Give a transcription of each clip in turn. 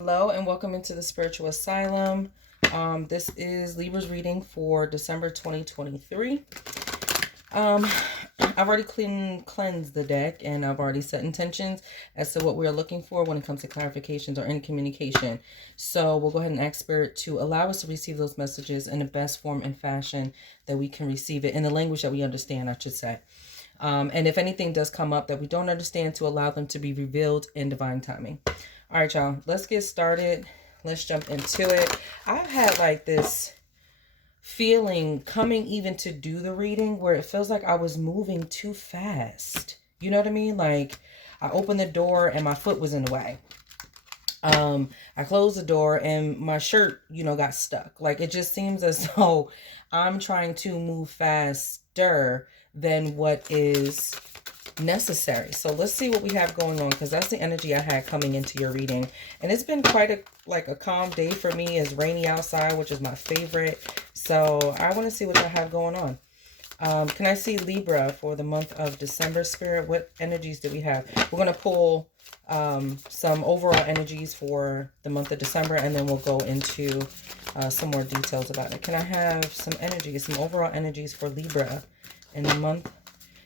Hello and welcome into the Spiritual Asylum. This is Libra's reading for December 2023. I've already cleansed the deck, and I've already set intentions as to what we're looking for when it comes to clarifications or in communication. So we'll go ahead and ask Spirit to allow us to receive those messages in the best form and fashion that we can receive it, in the language that we understand, I should say. And if anything does come up that we don't understand, to allow them to be revealed in divine timing. All right, y'all, let's get started. Let's jump into it. I've had like this feeling coming even to do the reading where it feels like I was moving too fast. You know what I mean? Like I opened the door and my foot was in the way. I closed the door and my shirt, got stuck. Like it just seems as though I'm trying to move faster than what is necessary. So let's see what we have going on, because that's the energy I had coming into your reading. And it's been quite a calm day for me. It's rainy outside, which is my favorite. So I want to see what I have going on. Can I see Libra for the month of December, Spirit? What energies do we have? We're going to pull some overall energies for the month of December, and then we'll go into some more details about it. Can I have some energies, some overall energies for Libra in the month?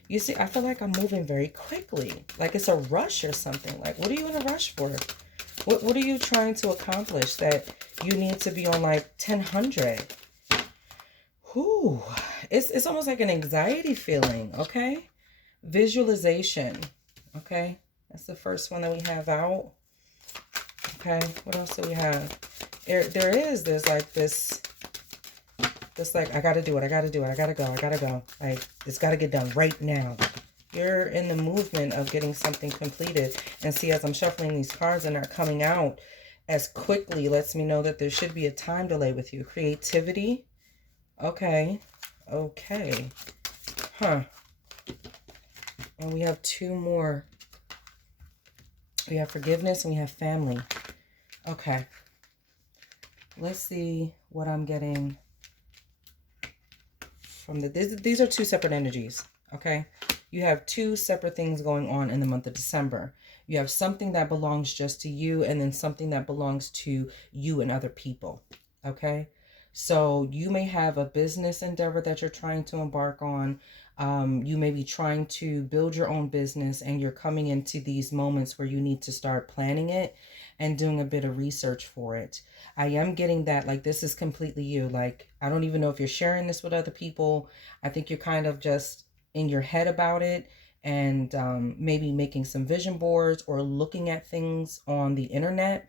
You see, I feel like I'm moving very quickly, like it's a rush or something. Like, what are you in a rush for? What are you trying to accomplish that you need to be on like 1000? Whew. It's almost like an anxiety feeling, okay? Visualization, okay? That's the first one that we have out. Okay, what else do we have? There's like this like, I gotta do it, I gotta do it, I gotta go. Like, it's gotta get done right now. You're in the movement of getting something completed. And see, as I'm shuffling these cards and they're coming out as quickly, lets me know that there should be a time delay with you. Creativity. Okay. Okay. Huh. And we have two more. We have forgiveness and we have family. Okay. Let's see what I'm getting from these are two separate energies, okay? You have two separate things going on in the month of December. You have something that belongs just to you, and then something that belongs to you and other people, okay? So you may have a business endeavor that you're trying to embark on. You may be trying to build your own business, and you're coming into these moments where you need to start planning it and doing a bit of research for it. I am getting that, like, this is completely you. Like, I don't even know if you're sharing this with other people. I think you're kind of just in your head about it, and maybe making some vision boards or looking at things on the internet,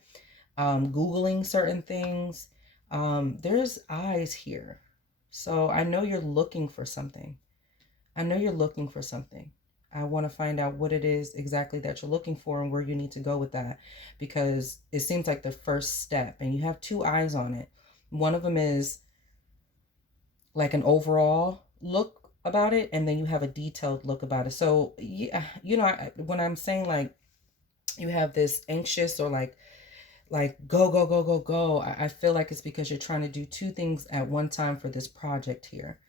Googling certain things. There's eyes here. So I know you're looking for something. I know you're looking for something. I want to find out what it is exactly that you're looking for and where you need to go with that, because it seems like the first step, and you have two eyes on it. One of them is like an overall look about it, and then you have a detailed look about it. So yeah, when I'm saying like you have this anxious or like go, I feel like it's because you're trying to do two things at one time for this project here.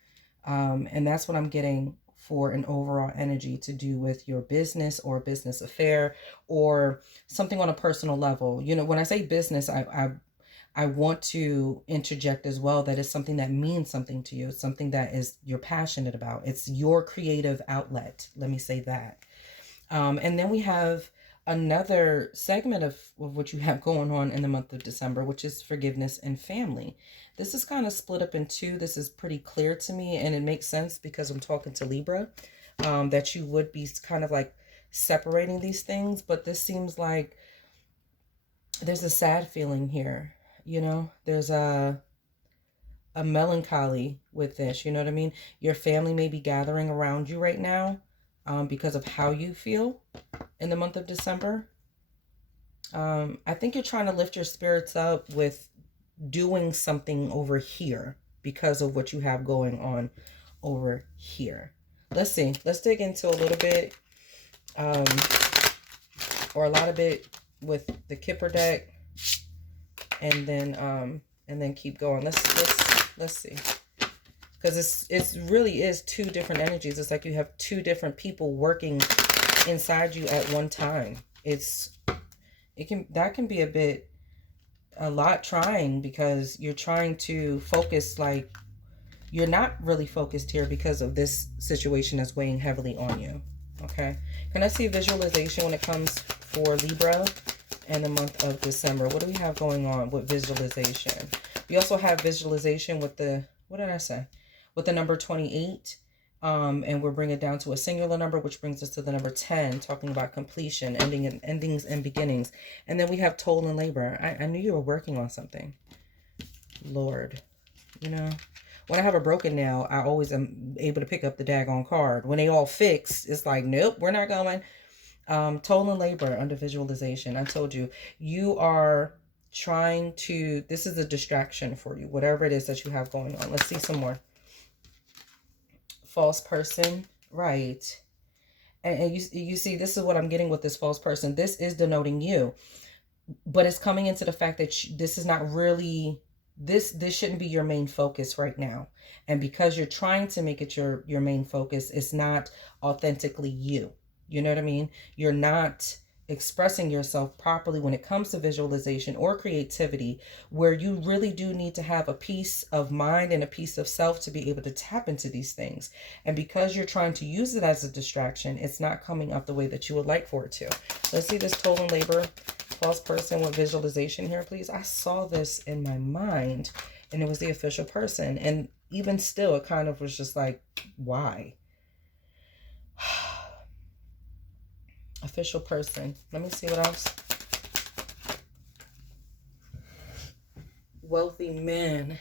And that's what I'm getting for an overall energy to do with your business or business affair or something on a personal level. When I say business, I want to interject as well that it's something that means something to you. It's something that is you're passionate about. It's your creative outlet. Let me say that. And then we have another segment of what you have going on in the month of December, which is forgiveness and family. This is kind of split up in two. This is pretty clear to me, and it makes sense because I'm talking to Libra, that you would be kind of like separating these things. But this seems like there's a sad feeling here. There's a melancholy with this. You know what I mean? Your family may be gathering around you right now because of how you feel in the month of December. I think you're trying to lift your spirits up with doing something over here because of what you have going on over here. Let's see. Let's dig into a little bit or a lot of it with the Kipper deck, and then keep going. Let's see. Because it really is two different energies. It's like you have two different people working inside you at one time. That can be a bit a lot trying, because you're trying to focus, like you're not really focused here because of this situation that's weighing heavily on you. Okay. Can I see visualization when it comes for Libra and the month of December? What do we have going on with visualization? We also have visualization with the, what did I say? With the number 28. And we're bringing it down to a singular number, which brings us to the number 10, talking about completion, endings and beginnings. And then we have toil and labor. I knew you were working on something. Lord, you know, when I have a broken nail, I always am able to pick up the daggone card. When they all fix, it's like, nope, we're not going. Toil and labor under visualization. I told you, you are trying to, this is a distraction for you, whatever it is that you have going on. Let's see some more. False person, right? And you see, this is what I'm getting with this false person. This is denoting you, but it's coming into the fact that this is not really, this shouldn't be your main focus right now. And because you're trying to make it your main focus, it's not authentically you. You know what I mean? You're not expressing yourself properly when it comes to visualization or creativity, where you really do need to have a peace of mind and a peace of self to be able to tap into these things. And because you're trying to use it as a distraction, it's not coming up the way that you would like for it to. Let's see this toil and labor false person with visualization here, please. I saw this in my mind and it was the official person. And even still, it kind of was just like, why? Official person. Let me see what else. Wealthy man.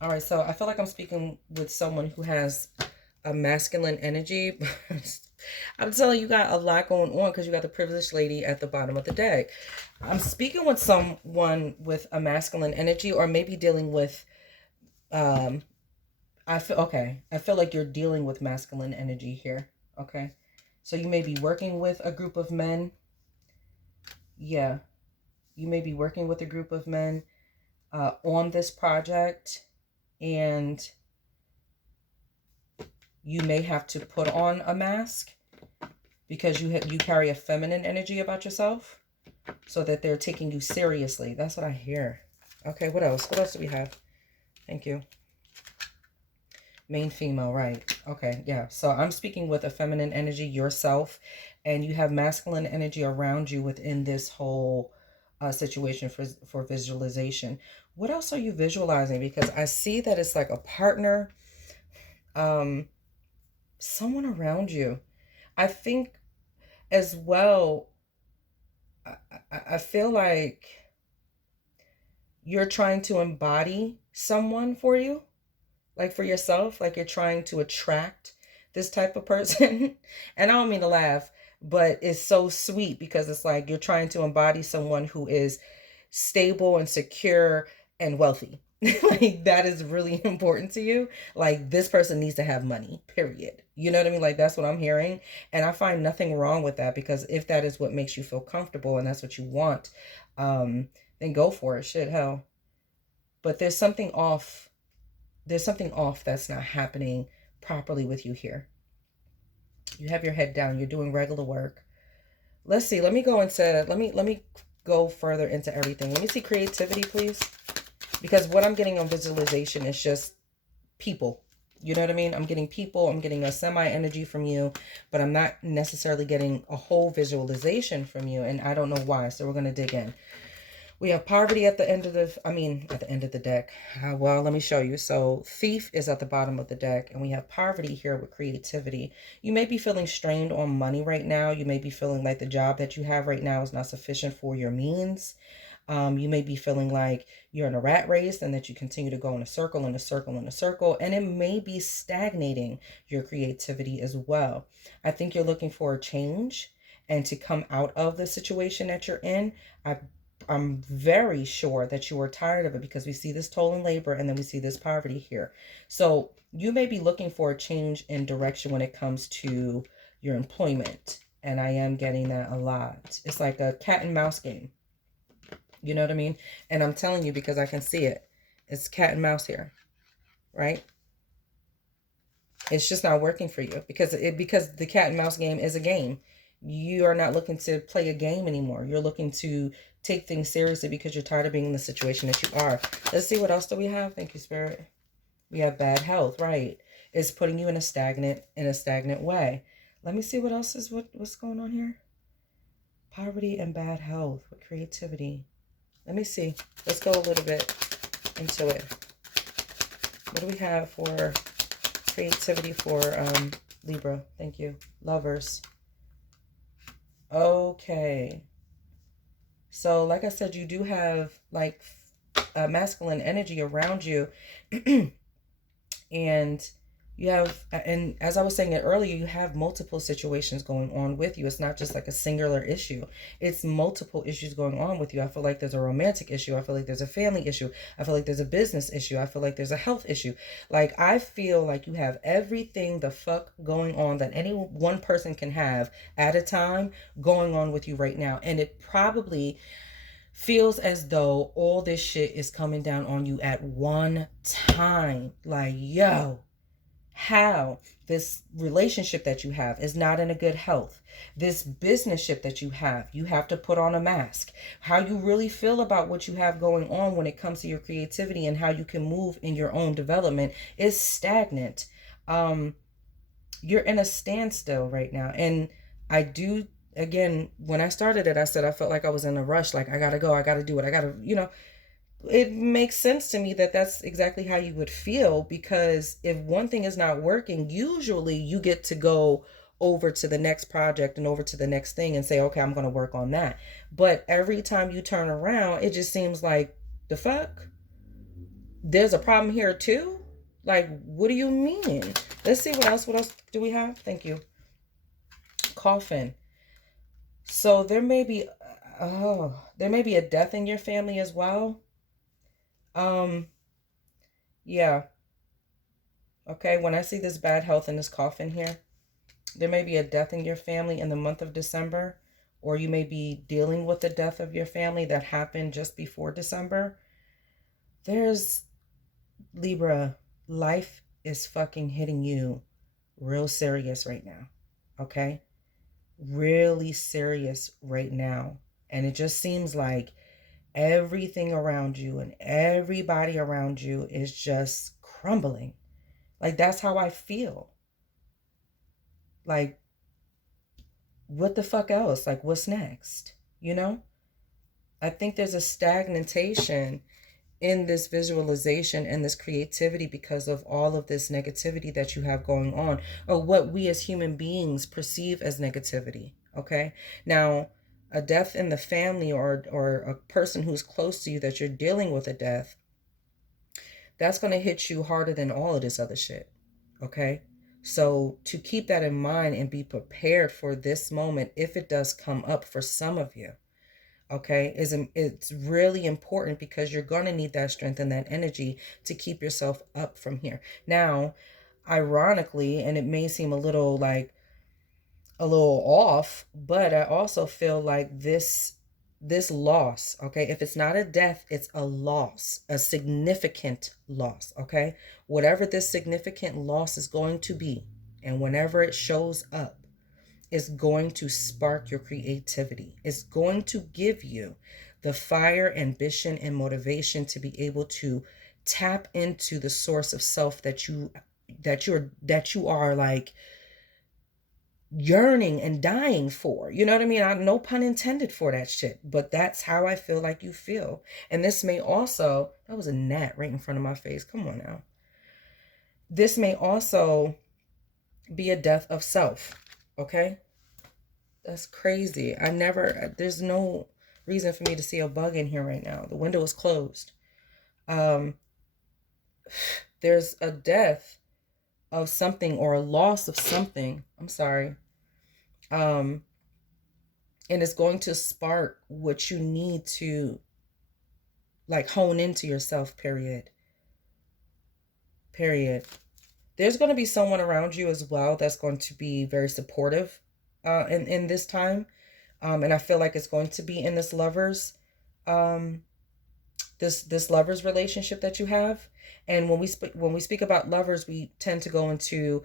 All right, so I feel like I'm speaking with someone who has a masculine energy. I'm telling you, got a lot going on because you got the privileged lady at the bottom of the deck. I'm speaking with someone with a masculine energy, or maybe dealing with, I feel like you're dealing with masculine energy here. Okay. So you may be working with a group of men. Yeah. You may be working with a group of men on this project, and you may have to put on a mask because you carry a feminine energy about yourself, so that they're taking you seriously. That's what I hear. Okay, what else? What else do we have? Thank you. Main female, right. Okay, yeah. So I'm speaking with a feminine energy, yourself, and you have masculine energy around you within this whole situation for visualization. What else are you visualizing? Because I see that it's like a partner, someone around you. I think as well, I feel like you're trying to embody someone for you. Like for yourself, like you're trying to attract this type of person. And I don't mean to laugh, but it's so sweet because it's like you're trying to embody someone who is stable and secure and wealthy. Like that is really important to you. Like this person needs to have money, period. You know what I mean? Like that's what I'm hearing. And I find nothing wrong with that, because if that is what makes you feel comfortable and that's what you want, then go for it. Shit, hell. But there's something off. There's something off that's not happening properly with you here. You have your head down. You're doing regular work. Let's see. Let me go further into everything. Let me see creativity, please. Because what I'm getting on visualization is just people. You know what I mean? I'm getting people. I'm getting a semi-energy from you, but I'm not necessarily getting a whole visualization from you. And I don't know why. So we're going to dig in. We have poverty at the end of the deck. Well, let me show you. So thief is at the bottom of the deck, and we have poverty here with creativity. You may be feeling strained on money right now. You may be feeling like the job that you have right now is not sufficient for your means. You may be feeling like you're in a rat race and that you continue to go in a circle and a circle and a circle, and it may be stagnating your creativity as well. I think you're looking for a change and to come out of the situation that you're in. I'm very sure that you are tired of it, because we see this toil and labor and then we see this poverty here. So you may be looking for a change in direction when it comes to your employment. And I am getting that a lot. It's like a cat and mouse game. You know what I mean? And I'm telling you because I can see it. It's cat and mouse here, right? It's just not working for you because the cat and mouse game is a game. You are not looking to play a game anymore. You're looking to take things seriously because you're tired of being in the situation that you are. Let's see, what else do we have? Thank you, Spirit. We have bad health, right? It's putting you in a stagnant way. Let me see what else is what's going on here. Poverty and bad health with creativity. Let me see. Let's go a little bit into it. What do we have for creativity for Libra? Thank you. Lovers. Okay. So like I said, you do have like masculine energy around you. And you have, and as I was saying it earlier, you have multiple situations going on with you. It's not just like a singular issue. It's multiple issues going on with you. I feel like there's a romantic issue. I feel like there's a family issue. I feel like there's a business issue. I feel like there's a health issue. Like, I feel like you have everything the fuck going on that any one person can have at a time going on with you right now. And it probably feels as though all this shit is coming down on you at one time. Like, yo, how this relationship that you have is not in a good health. This business ship that you have to put on a mask. How you really feel about what you have going on when it comes to your creativity and how you can move in your own development is stagnant. You're in a standstill right now. And I do, again, when I started it, I said I felt like I was in a rush. Like, I gotta go, I gotta do it, I gotta, it makes sense to me that that's exactly how you would feel, because if one thing is not working, usually you get to go over to the next project and over to the next thing and say, okay, I'm going to work on that. But every time you turn around, it just seems like, the fuck? There's a problem here too? Like, what do you mean? Let's see, what else do we have? Thank you. Coffin. So there may be a death in your family as well. Yeah. Okay, when I see this bad health in this coffin here, there may be a death in your family in the month of December, or you may be dealing with the death of your family that happened just before December. There's, Libra, life is fucking hitting you real serious right now. Okay? Really serious right now. And it just seems like everything around you and everybody around you is just crumbling. Like, that's how I feel. Like, what the fuck else? Like, what's next? I think there's a stagnation in this visualization and this creativity because of all of this negativity that you have going on, or what we as human beings perceive as negativity. Okay? Now, a death in the family, or a person who's close to you that you're dealing with a death, that's going to hit you harder than all of this other shit. Okay? So to keep that in mind and be prepared for this moment, if it does come up for some of you, okay, it's really important, because you're going to need that strength and that energy to keep yourself up from here. Now, ironically, and it may seem a little off, but I also feel like this loss, okay, if it's not a death, it's a loss, a significant loss. Okay, whatever this significant loss is going to be, and whenever it shows up, is going to spark your creativity. It's going to give you the fire, ambition, and motivation to be able to tap into the source of self that you are like yearning and dying for. You know what I mean? No pun intended for that shit, but that's how I feel like you feel. And this may also, that was a gnat right in front of my face. Come on now. This may also be a death of self. Okay? That's crazy. There's no reason for me to see a bug in here right now. The window is closed. There's a death of something, or a loss of something. I'm sorry. And it's going to spark what you need to like hone into yourself, period. There's going to be someone around you as well that's going to be very supportive in this time. And I feel like it's going to be in this lovers this lovers relationship that you have. And when we speak about lovers, we tend to go into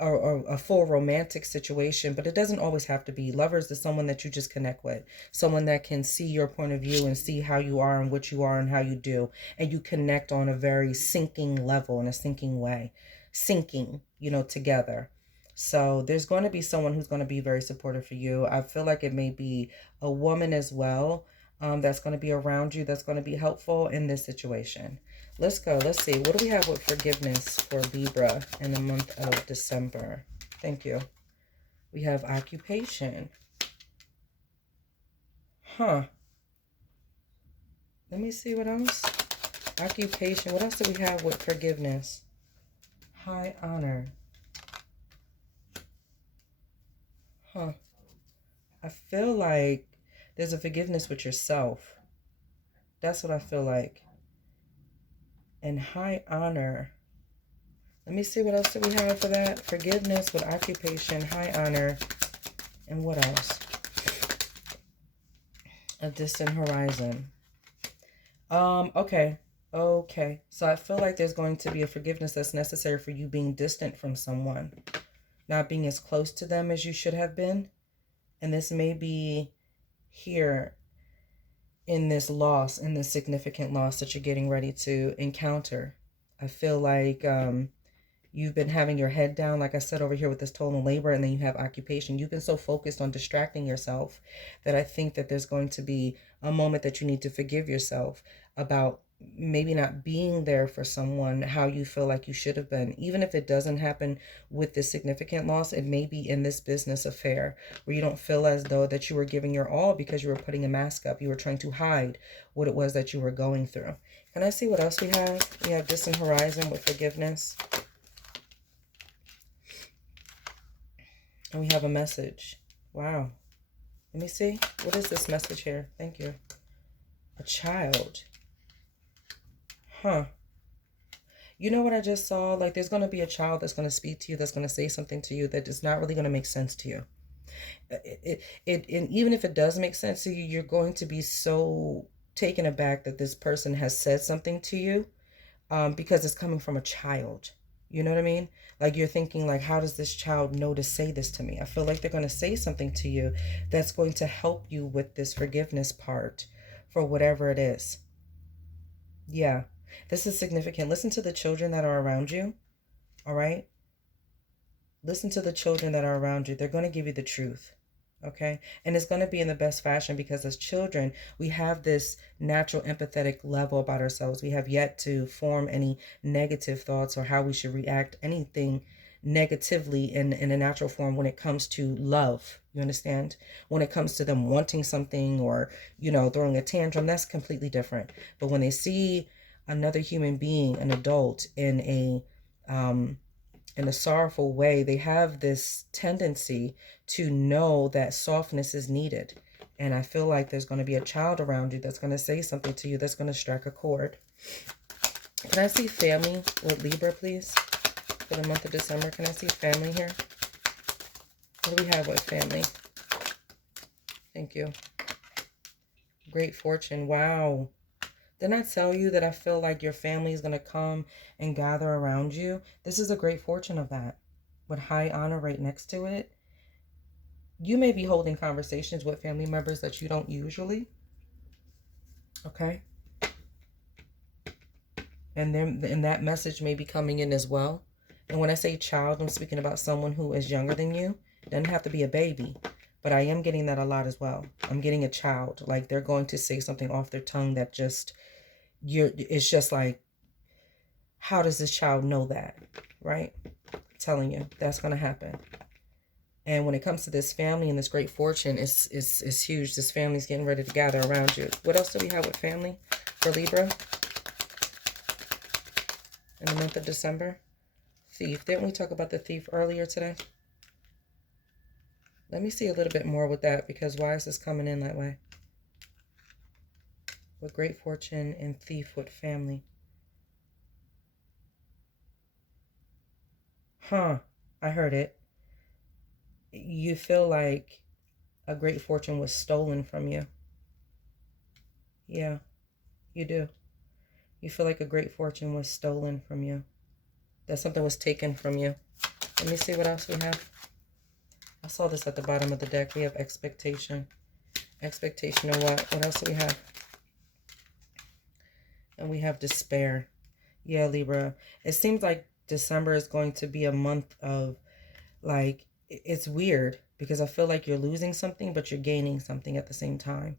a full romantic situation, but it doesn't always have to be. Lovers is someone that you just connect with, someone that can see your point of view and see how you are and what you are and how you do, and you connect on a very sinking level, in a sinking way, sinking, together. So there's going to be someone who's going to be very supportive for you. I feel like it may be a woman as well, that's going to be around you, that's going to be helpful in this situation. Let's go. Let's see. What do we have with forgiveness for Libra in the month of December? Thank you. We have occupation. Huh. Let me see what else. Occupation. What else do we have with forgiveness? High honor. Huh. I feel like there's a forgiveness with yourself. That's what I feel like. And high honor. Let me see what else do we have for that. Forgiveness with occupation, high honor, and what else? A distant horizon. Okay. So I feel like there's going to be a forgiveness that's necessary for you being distant from someone, not being as close to them as you should have been. And this may be here in this loss, in this significant loss that you're getting ready to encounter. I feel like you've been having your head down, like I said over here with this total labor, and then you have occupation. You've been so focused on distracting yourself that I think that there's going to be a moment that you need to forgive yourself about maybe not being there for someone how you feel like you should have been. Even if it doesn't happen with this significant loss, it may be in this business affair where you don't feel as though that you were giving your all because you were putting a mask up. You were trying to hide what it was that you were going through. Can I see what else we have? We have distant horizon with forgiveness. And we have a message. Wow. Let me see. What is this message here? Thank you. A child. Huh. You know what I just saw? Like there's going to be a child that's going to speak to you, that's going to say something to you that is not really going to make sense to you. And even if it does make sense to you, you're going to be so taken aback that this person has said something to you, because it's coming from a child. You know what I mean? Like you're thinking like, how does this child know to say this to me? I feel like they're going to say something to you that's going to help you with this forgiveness part for whatever it is. Yeah, this is significant. Listen to the children that are around you. All right. Listen to the children that are around you. They're going to give you the truth. Okay. And it's going to be in the best fashion because as children, we have this natural empathetic level about ourselves. We have yet to form any negative thoughts or how we should react anything negatively in a natural form when it comes to love. You understand? When it comes to them wanting something or, throwing a tantrum, that's completely different. But when they see another human being, an adult in a sorrowful way, they have this tendency to know that softness is needed. And I feel like there's going to be a child around you that's going to say something to you that's going to strike a chord. Can I see family with Libra, please? For the month of December, can I see family here? What do we have with family? Thank you. Great fortune. Wow. Didn't I tell you that I feel like your family is going to come and gather around you? This is a great fortune of that. With high honor right next to it. You may be holding conversations with family members that you don't usually. Okay? And that message may be coming in as well. And when I say child, I'm speaking about someone who is younger than you. It doesn't have to be a baby. But I am getting that a lot as well. I'm getting a child. Like they're going to say something off their tongue that just... it's just like, how does this child know that? Right? I'm telling you, that's going to happen. And when it comes to this family and this great fortune, it's huge. This family's getting ready to gather around you. What else do we have with family for Libra in the month of December? Thief. Didn't we talk about the thief earlier today? Let me see a little bit more with that, because why is this coming in that way? With great fortune and thief with family. Huh. I heard it. You feel like a great fortune was stolen from you. Yeah, you do. You feel like a great fortune was stolen from you. That something was taken from you. Let me see what else we have. I saw this at the bottom of the deck. We have expectation. Expectation of what? What else do we have? And we have despair. Yeah, Libra. It seems like December is going to be a month of, like, it's weird because I feel like you're losing something, but you're gaining something at the same time.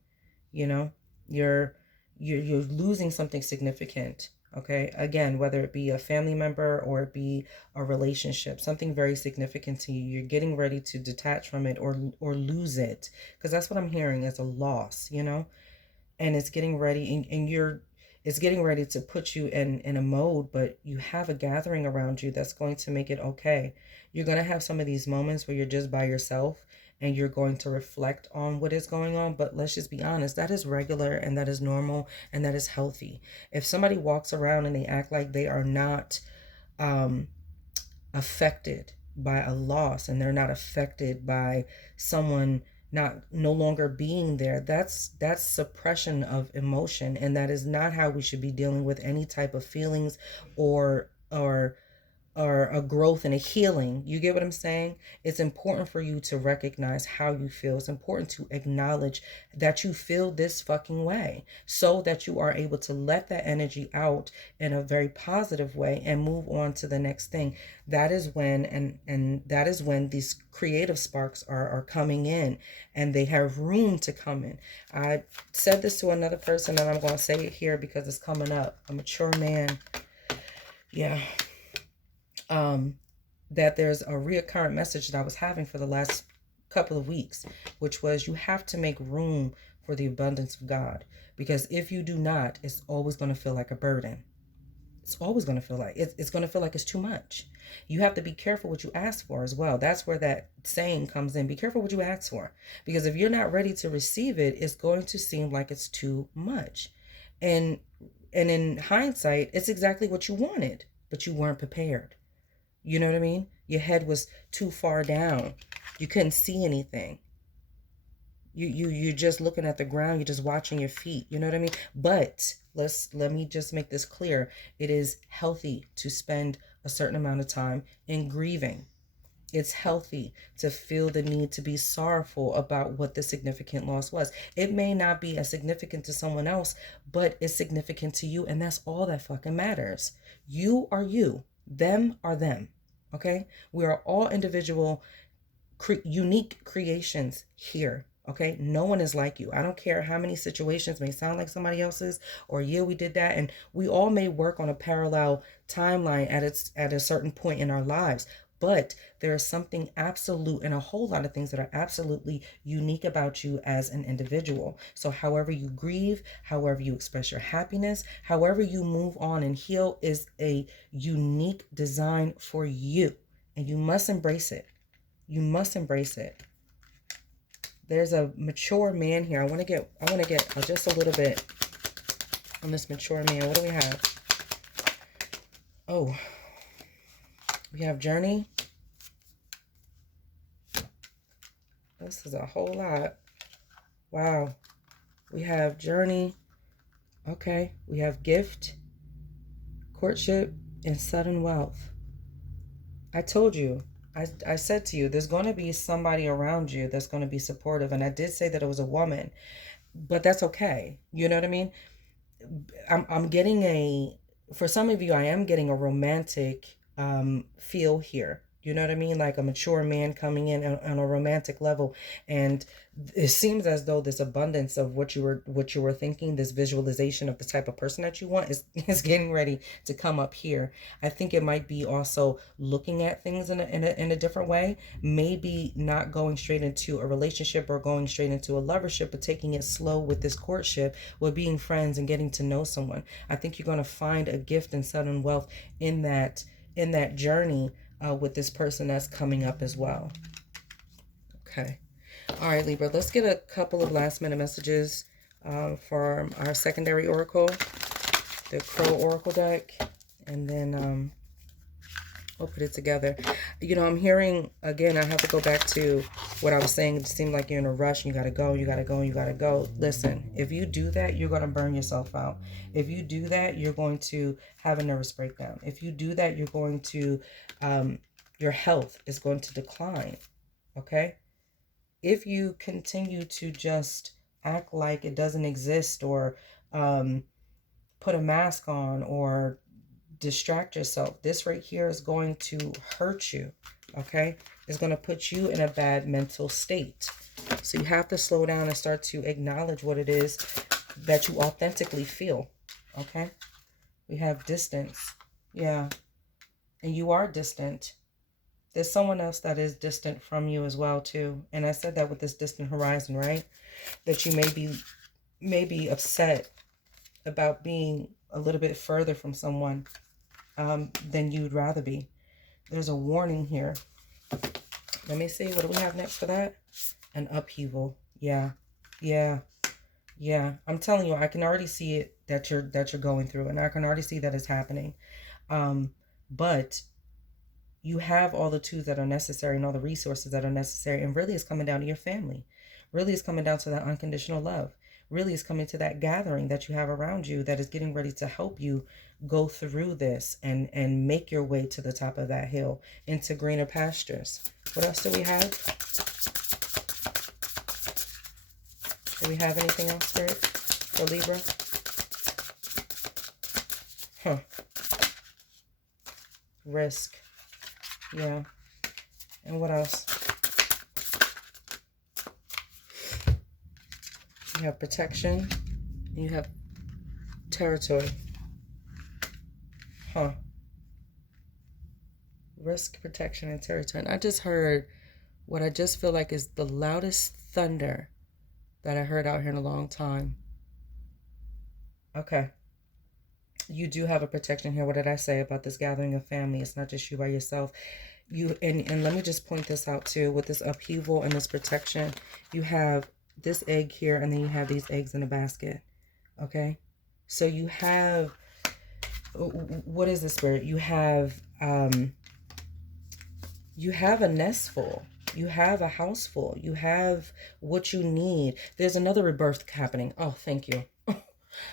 You know, you're losing something significant. Okay, again, whether it be a family member or it be a relationship, something very significant to you, you're getting ready to detach from it or lose it, because that's what I'm hearing as a loss, you know. And it's getting ready, and it's getting ready to put you in a mode, but you have a gathering around you that's going to make it okay. You're going to have some of these moments where you're just by yourself and you're going to reflect on what is going on. But let's just be honest, that is regular and that is normal and that is healthy. If somebody walks around and they act like they are not affected by a loss and they're not affected by someone no longer being there, that's suppression of emotion, and that is not how we should be dealing with any type of feelings or a growth and a healing. You get what I'm saying? It's important for you to recognize how you feel. It's important to acknowledge that you feel this fucking way so that you are able to let that energy out in a very positive way and move on to the next thing. That is when, and that is when these creative sparks are coming in, and they have room to come in. I said this to another person, and I'm going to say it here because it's coming up. A mature man. Yeah. That there's a reoccurring message that I was having for the last couple of weeks, which was you have to make room for the abundance of God. Because if you do not, it's always going to feel like a burden. It's always going to feel like it's going to feel like it's too much. You have to be careful what you ask for as well. That's where that saying comes in. Be careful what you ask for. Because if you're not ready to receive it, it's going to seem like it's too much. And in hindsight, it's exactly what you wanted, but you weren't prepared. You know what I mean? Your head was too far down. You couldn't see anything. You're just looking at the ground. You're just watching your feet. You know what I mean? But let me just make this clear. It is healthy to spend a certain amount of time in grieving. It's healthy to feel the need to be sorrowful about what the significant loss was. It may not be as significant to someone else, but it's significant to you, and that's all that fucking matters. You are you. Them are them. Okay? We are all individual, unique creations here. Okay? No one is like you. I don't care how many situations may sound like somebody else's, or yeah, we did that. And we all may work on a parallel timeline at a certain point in our lives. But there is something absolute and a whole lot of things that are absolutely unique about you as an individual. So however you grieve, however you express your happiness, however you move on and heal is a unique design for you. And you must embrace it. You must embrace it. There's a mature man here. I want to get just a little bit on this mature man. What do we have? Oh, we have journey. This is a whole lot. Wow. We have journey. Okay. We have gift, courtship, and sudden wealth. I told you. I said to you, there's going to be somebody around you that's going to be supportive. And I did say that it was a woman, but that's okay. You know what I mean? I'm getting for some of you, I am getting a romantic feel here. You know what I mean? Like a mature man coming in on a romantic level. And it seems as though this abundance of what you were thinking, this visualization of the type of person that you want is getting ready to come up here. I think it might be also looking at things in a different way. Maybe not going straight into a relationship or going straight into a lovership, but taking it slow with this courtship, with being friends and getting to know someone. I think you're going to find a gift and sudden wealth in that journey with this person that's coming up as well. Okay. All right, Libra, let's get a couple of last minute messages for our secondary oracle, the Crow Oracle deck, and then we'll put it together. You know, I'm hearing, again, I have to go back to what I was saying. It seemed like you're in a rush. You got to go, you got to go, you got to go. Listen, if you do that, you're going to burn yourself out. If you do that, you're going to have a nervous breakdown. If you do that, you're going to Your health is going to decline, okay? If you continue to just act like it doesn't exist, or put a mask on, or distract yourself, this right here is going to hurt you, okay? It's going to put you in a bad mental state. So you have to slow down and start to acknowledge what it is that you authentically feel, okay? We have distance. Yeah. And you are distant. There's someone else that is distant from you as well, too. And I said that with this distant horizon, right? That you may be upset about being a little bit further from someone than you'd rather be. There's a warning here. Let me see. What do we have next for that? An upheaval. Yeah. Yeah. Yeah. I'm telling you, I can already see it that you're going through, and I can already see that it's happening. But you have all the tools that are necessary and all the resources that are necessary. And really, it's coming down to your family. Really, it's coming down to that unconditional love. Really, it's coming to that gathering that you have around you that is getting ready to help you go through this and make your way to the top of that hill into greener pastures. What else do we have? Do we have anything else, Spirit, for Libra? Risk. Yeah. And what else? You have protection. And you have territory. Risk, protection, and territory. And I just heard what I just feel like is the loudest thunder that I heard out here in a long time. Okay. You do have a protection here. What did I say about this gathering of family? It's not just you by yourself. And let me just point this out too. With this upheaval and this protection, you have this egg here, and then you have these eggs in a basket. Okay? So you have, what is the Spirit? You have a nest full. You have a house full. You have what you need. There's another rebirth happening. Oh, thank you.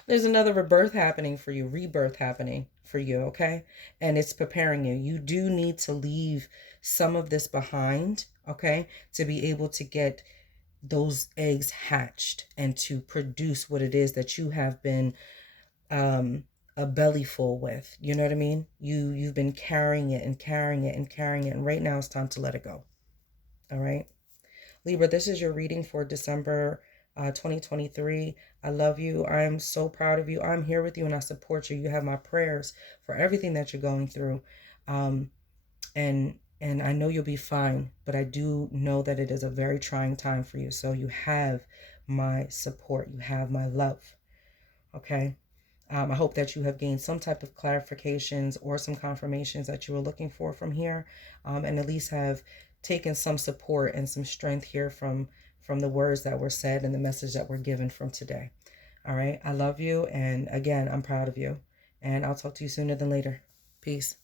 There's another rebirth happening for you, rebirth happening for you, okay? And it's preparing you. You do need to leave some of this behind, okay, to be able to get those eggs hatched and to produce what it is that you have been a belly full with. You know what I mean? You've been carrying it and carrying it and carrying it, and right now it's time to let it go. All right? Libra, this is your reading for December 2023. I love you. I'm so proud of you. I'm here with you and I support you. You have my prayers for everything that you're going through. And I know you'll be fine, but I do know that it is a very trying time for you. So you have my support. You have my love. Okay? I hope that you have gained some type of clarifications or some confirmations that you were looking for from here, and at least have taken some support and some strength here from the words that were said and the message that were given from today. All right. I love you. And again, I'm proud of you. And I'll talk to you sooner than later. Peace.